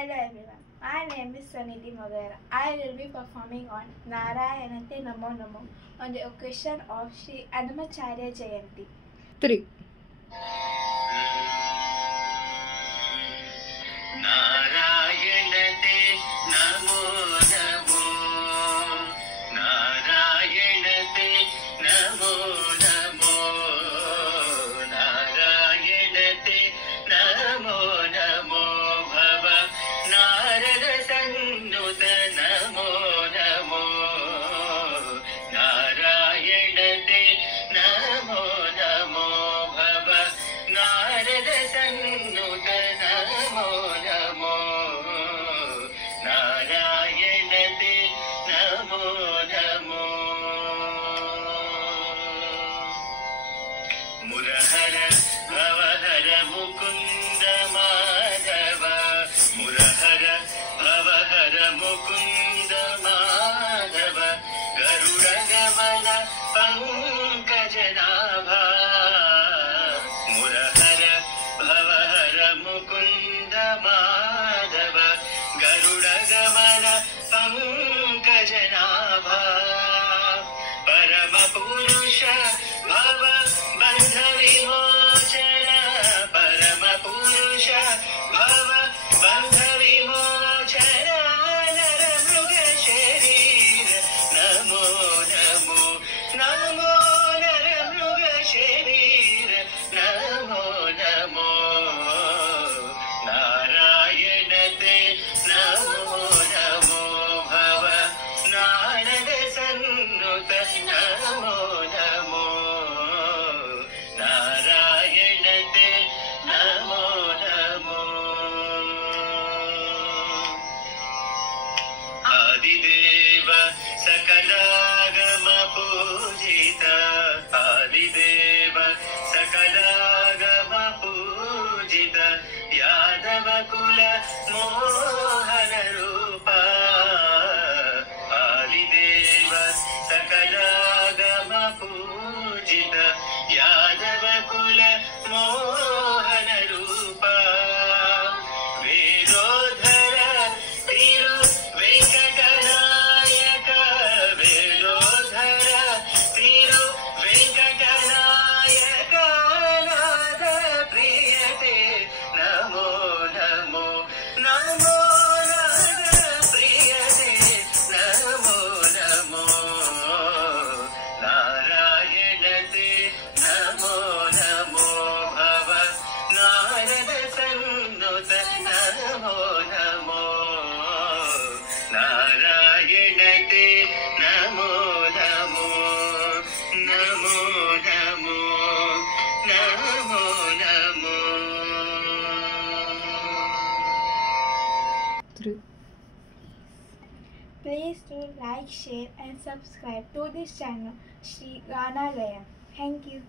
Hello everyone, my name is Sanidhi Magara. I will be performing on Narayanate Namo Namo on the occasion of Sri Annamacharya Jayanti. 3. नारायणते Namo Namo नारायणते Namo Namo नारायणते Namo Namo भव नारद सन्नुत नमो नमो नारायणते नमो नमो भव नारद सन्नुत नमो नमो नारायणते नमो नमो मुरहर भवहर मुकुंद माधव मुरहर भवहर मुकुंद माधव गरुड़ गमन पंकजनाभा मुरहर भवहर मुकुंद माधव गरुड़ गमन पंकजनाभा परम पुरुष भव बंध विमोचन परम पुरुष भव बंध विमोचन नर मृग शरीर नमो नमो नमो नर मृग शरीर नमो नमो नारायणते नमो नमो भव नारद सन्नुत नमो नमो नारायणते नमो नमो आदिदेव सकलागम पूजित आदिदेव सकलागम पूजित यादव कुल मोहन रूपा आदिदेव सकलागम पूजित यादव कुल मोहन रूपा वेदोधर तिरु वेंकटनायक वेदोधर तिरु वेंकटनायक नाद प्रियते नमो नमो नमो नाद प्रियते नमो नमो नारायणते नमो नमो भव Narad सन्नुत Namo Namo नारायणते Namo Namo Namo Namo Namo Namo 3. Please do like, share and subscribe to this channel Sri Ganalaya. Thank you.